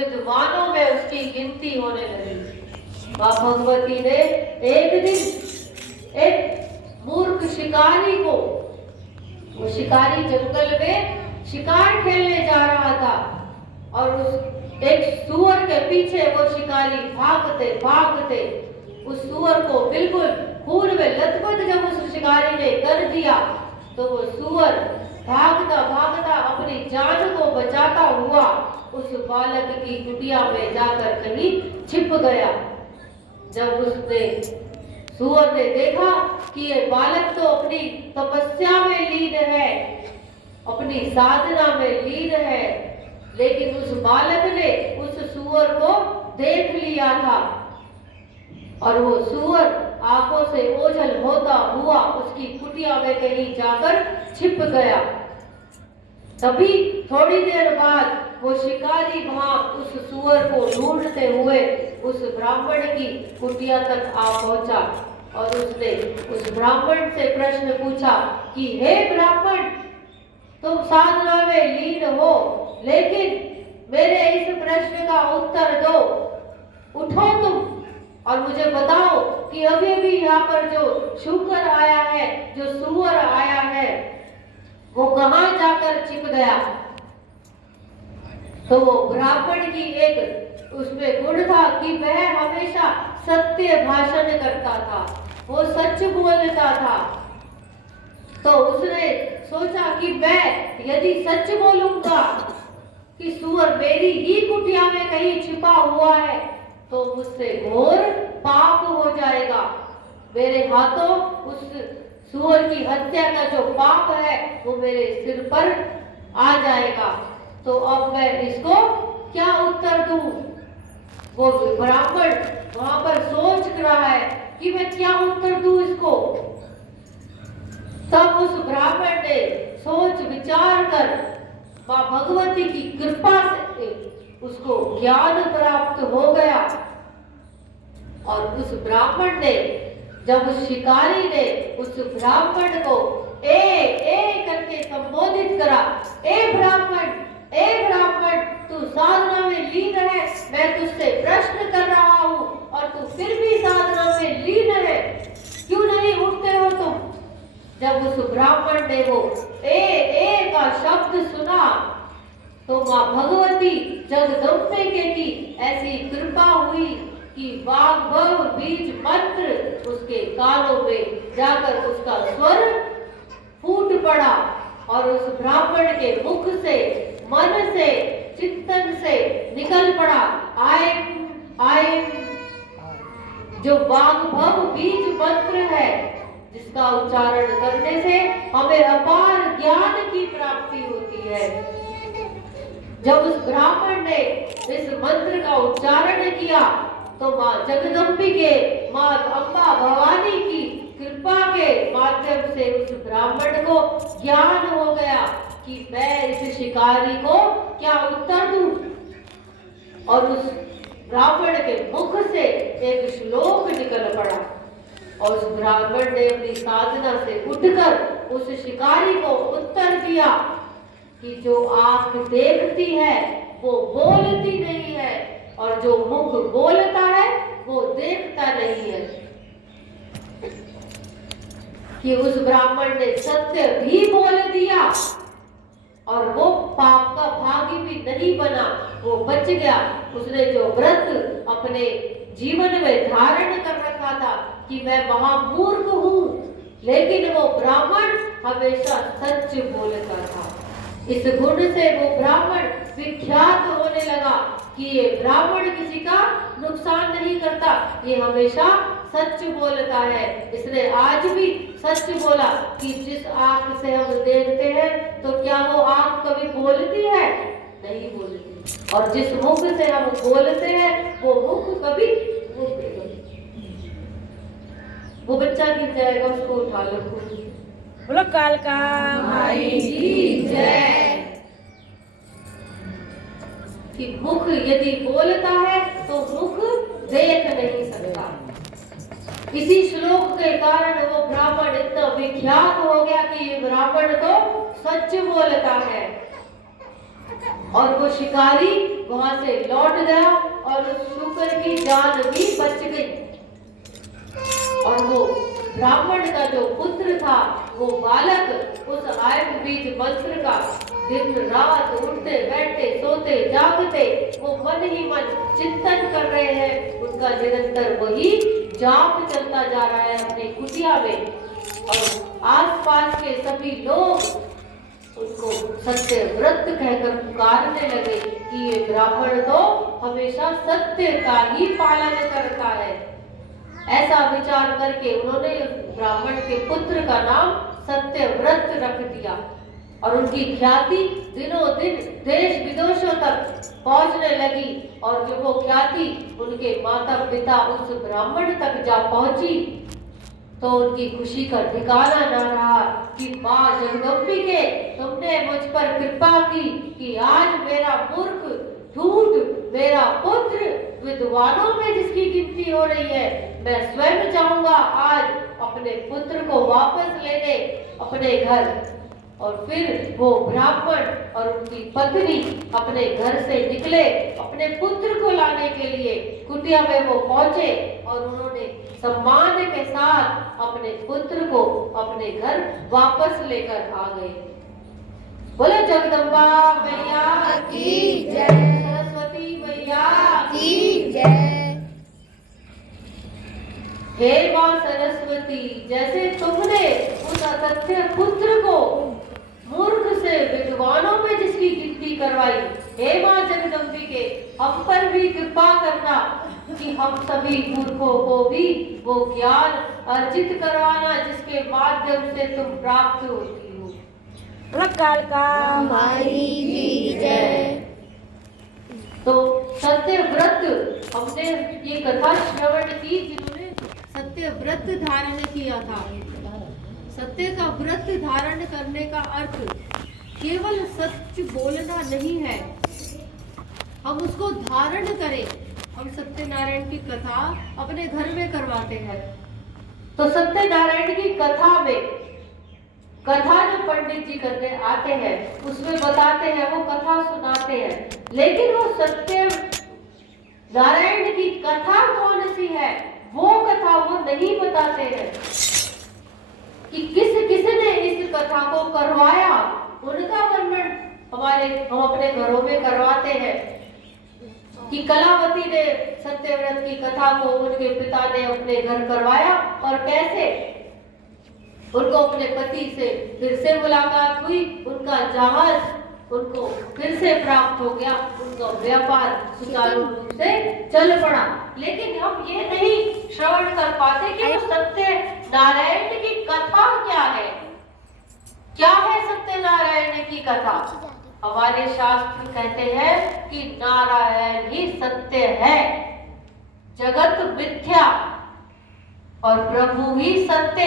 विद्वानों में उसकी गिनती होने लगी। माँ भगवती ने एक दिन एक मूर्ख शिकारी को, वो शिकारी जंगल में शिकार खेलने जा रहा था और उस एक सूअर के पीछे वो शिकारी भागते भागते उस सूअर को बिल्कुल खून में लथपथ जब उस शिकारी ने कर दिया तो वो सूअर भागता भागता अपनी जान को बचाता हुआ उस बालक की कुटिया में जाकर कहीं छिप गया। जब उसने सूअर ने देखा कि ये बालक तो अपनी तपस्या में लीन है, अपनी साधना में लीन है, लेकिन उस बालक ने उस सूअर को देख लिया था और वो सूअर आंखों से ओझल होता हुआ उसकी कुटिया में कहीं जाकर छिप गया। तभी थोड़ी देर बाद वो शिकारी वहां उस सूअर को ढूंढते हुए उस ब्राह्मण की कुटिया तक आ पहुंचा और उसने उस ब्राह्मण से प्रश्न पूछा कि हे ब्राह्मण, तुम साधना में लीन हो, लेकिन मेरे इस प्रश्न का उत्तर दो। उठो तुम और मुझे बताओ कि अभी अभी यहाँ पर जो शूकर आया है, जो सूअर आया है, वो कहाँ जाकर छिप गया। तो वो ब्राह्मण की एक उसमें गुण था कि वह हमेशा सत्य भाषण करता था, वो सच बोलता था। तो उसने सोचा कि मैं यदि सच बोलूंगा कि सूअर मेरी ही कुटिया में कहीं छिपा हुआ है तो मुझसे घोर पाप हो जाएगा, मेरे हाथों उस सूअर की हत्या का जो पाप है वो मेरे सिर पर आ जाएगा। तो अब मैं इसको क्या उत्तर दूं। वो ब्राह्मण वहां पर सोच रहा है कि मैं क्या उत्तर दूं इसको। तब उस ब्राह्मण ने सोच विचार कर माँ भगवती की कृपा से उसको ज्ञान प्राप्त हो गया और उस ब्राह्मण ने, जब उस शिकारी ने उस ब्राह्मण को ए करके संबोधित करा, ए ब्राह्मण, तू साधना में लीन है, मैं तुझसे प्रश्न कर रहा हूँ और तू फिर भी साधना में लीन है, क्यों नहीं उठते हो तुम। जब उस ब्राह्मण ने वो ए का शब्द सुना तो माँ भगवती जगदम्बिके की ऐसी कृपा हुई कि वाग्भव बीज मंत्र उसके कानों में जाकर उसका स्वर फूट पड़ा और उस ब्राह्मण के मुख से, मन से, चिंतन से निकल पड़ा आए जो वाग्भव बीज मंत्र है, जिसका उच्चारण करने से हमें अपार ज्ञान की प्राप्ति होती है। जब उस ब्राह्मण ने इस मंत्र का उच्चारण किया तो माँ जगदम्बिके, माँ अम्बा भवानी की कृपा के माध्यम से उस ब्राह्मण को ज्ञान हो गया कि मैं इस शिकारी को क्या उत्तर दूं। और उस ब्राह्मण के मुख से एक श्लोक निकल पड़ा और उस ब्राह्मण ने अपनी साधना से उठकर उस शिकारी को उत्तर दिया कि जो आंख देखती है वो बोलती नहीं है और जो मुख बोलता है वो देखता नहीं है। कि उस ब्राह्मण ने सत्य भी बोल दिया और वो पाप का भागी भी नहीं बना, वो बच गया। उसने जो व्रत अपने जीवन में धारण कर रखा था कि मैं महामूर्ख हूँ, लेकिन वो ब्राह्मण हमेशा सच बोलता था। इस गुण से वो ब्राह्मण विख्यात होने लगा कि ये ब्राह्मण किसी का नुकसान नहीं करता, ये हमेशा सच बोलता है। इसने आज भी सच बोला कि जिस आंख से हम देखते हैं तो क्या वो आंख कभी बोलती है? नहीं बोलती। और जिस मुख से हम बोलते हैं वो मुख कभी वो बच्चा गिर जाएगा, उसको उठा लो। बोलो कालका माई की जय। कि मुख यदि बोलता है तो मुख देख नहीं सकता। इसी श्लोक के कारण वो ब्राह्मण इतना विख्यात हो गया कि ये ब्राह्मण तो सच बोलता है। और वो शिकारी वहां से लौट गया और उस शूकर की जान भी बच गई। और वो ब्राह्मण का जो पुत्र था, वो बालक उस आयत बीज मंत्र का दिन रात उठते बैठते सोते जागते वो मन ही मन चिंतन कर रहे हैं। उनका निरंतर वही जाप चलता जा रहा है अपनी कुटिया में। और आसपास के सभी लोग उनको सत्य व्रत कहकर पुकारने लगे कि ये ब्राह्मण तो हमेशा सत्य का ही पालन करता है। ऐसा विचार करके उन्होंने ब्राह्मण के पुत्र का नाम सत्यव्रत रख दिया। और उनकी ख्याति दिनों दिन देश विदेशों तक पहुंचने लगी। और जब वो ख्याति उनके माता पिता उस ब्राह्मण तक जा पहुंची तो उनकी खुशी का ठिकाना न रहा कि माँ जगदम्बिके, तुमने मुझ पर कृपा की कि आज मेरा मूर्ख ढूंढ मेरा पुत्र विद्वानों में जिसकी गिनती हो रही है, मैं स्वयं जाऊंगा आज अपने पुत्र को वापस लेने अपने घर। और फिर वो ब्राह्मण और उनकी पत्नी अपने घर से निकले अपने पुत्र को लाने के लिए। कुटिया में वो पहुंचे और उन्होंने सम्मान के साथ अपने पुत्र को अपने घर वापस लेकर आ गए। बोलो जगदम्बा मैया की जय, सरस्वती मैया की जय। हे मां सरस्वती, जैसे तुमने उस असत्य पुत्र को मूर्ख से विद्वानों में जिसकी गिनती करवाई, हे मां जगदम्बिके, हम पर भी कृपा करना कि हम सभी मूर्खों को भी वो ज्ञान अर्जित करवाना जिसके माध्यम से तुम प्राप्त होती हो। कालका हमारी भी जय। तो सत्य व्रत हमने ये कथा श्रवण की जिन्होंने सत्य व्रत धारण किया था। सत्य का व्रत धारण करने का अर्थ केवल सच बोलना नहीं है, हम उसको धारण करें। हम सत्यनारायण की कथा अपने घर में करवाते हैं तो सत्यनारायण की कथा में, कथा जो पंडित जी करने आते हैं उसमें बताते हैं, वो कथा सुनाते हैं, लेकिन वो सत्य नारायण की कथा कौन सी है वो कथा वो नहीं बताते हैं कि किसने इस कथा को करवाया। उनका वर्णन हम अपने घरों में करवाते हैं कि कलावती ने सत्यव्रत की कथा को उनके पिता ने अपने घर करवाया और कैसे उनको अपने पति से फिर से मुलाकात हुई, उनका जहाज उनको फिर से प्राप्त हो गया, उनका व्यापार सुचारू रूप से चल पड़ा। लेकिन हम ये नहीं श्रवण कर पाते कि वो सत्य नारायण की कथा क्या है। क्या है सत्य नारायण की कथा? हमारे शास्त्र कहते हैं कि नारायण ही सत्य है, जगत मिथ्या और प्रभु ही सत्य